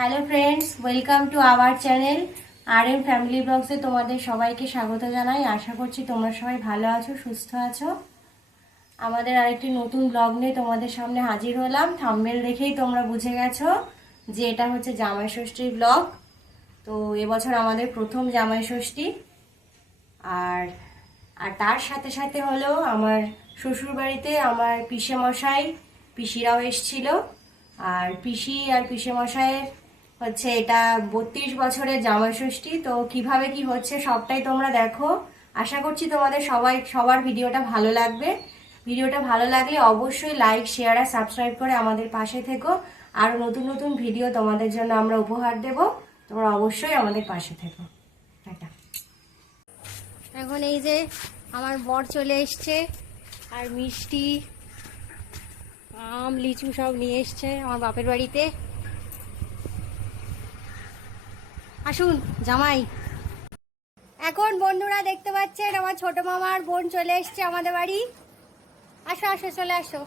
Hello friends welcome to our channel R M family ব্লগসে তোমাদের সবাইকে স্বাগত জানাই। আশা করছি তোমরা সবাই ভালো আছো, সুস্থ আছো। আমাদের আরেকটি নতুন ব্লগ নিয়ে তোমাদের সামনে হাজির হলাম। থাম্বেল দেখেই তোমরা বুঝে গেছো যে এটা হচ্ছে জামাই ষষ্ঠীর ব্লগ তো এবছর আমাদের প্রথম জামাই ষষ্ঠী। আর আর তার সাথে সাথে হলো আমার শ্বশুর বাড়িতে আমার পিসে মশাই পিসিরাও এসছিল। আর পিসি আর পিসে মশাইয়ের হচ্ছে এটা বত্রিশ বছরের জামাই ষষ্ঠী, তো কীভাবে কি হচ্ছে সবটাই তোমরা দেখো। আশা করছি তোমাদের সবাই, সবার ভিডিওটা ভালো লাগবে। ভিডিওটা ভালো লাগলে অবশ্যই লাইক, শেয়ার আর সাবস্ক্রাইব করে আমাদের পাশে থেকো। আর নতুন নতুন ভিডিও তোমাদের জন্য আমরা উপহার দেব। তোমরা অবশ্যই আমাদের পাশে থেকো। এখন এই যে আমার বর চলে এসছে, আর মিষ্টি, আম, লিচু সব নিয়ে এসছে আমার বাপের বাড়িতে। আসুন জামাই। এখন বন্ধুরা দেখতে পাচ্ছেন, আমার ছোট মামার বোন চলে এসছে আমাদের বাড়ি। আসো আসো, চলে আসো।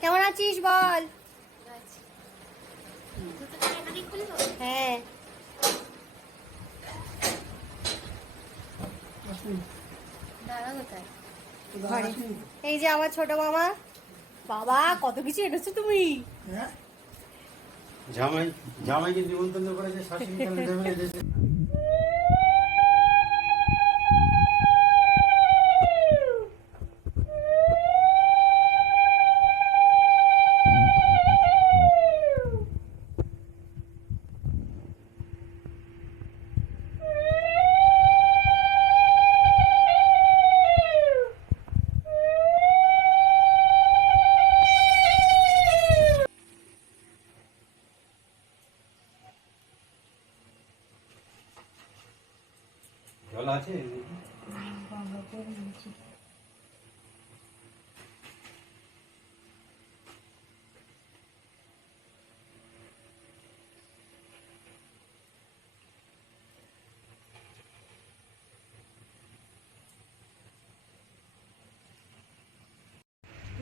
কেমন আছিস বল? হ্যাঁ। এই যে আমার ছোট মামা। বাবা, কত কিছু এনেছো তুমি? জামাই জামাইকে নিমন্ত্রণ করেছে শাশুড়ি জল আছে?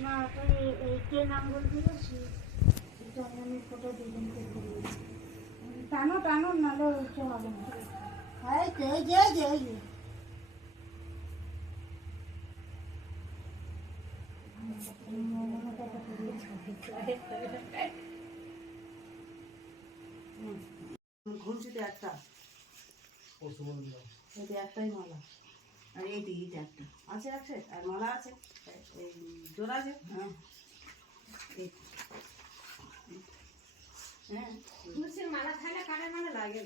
না কে নাম বলছিল সে টানো টানো নাহলে উঠতে হবে না। ঘুরছিতে একটা। এতে একটাই মালা। আর এই দিকে একটা। আছে আছে আর মালা আছে। এই জোড়া আছে? হ্যাঁ। হ্যাঁ। মালা থাকলে কানের মালা লাগে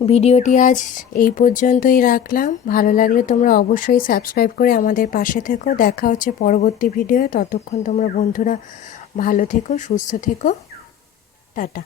ভিডিওটি আজ এই পর্যন্তই রাখলাম। ভালো লাগলে তোমরা অবশ্যই সাবস্ক্রাইব করে আমাদের পাশে থেকো। দেখা হচ্ছে পরবর্তী ভিডিও ততক্ষণ তোমরা বন্ধুরা ভালো থেকো, সুস্থ থেকো। টাটা।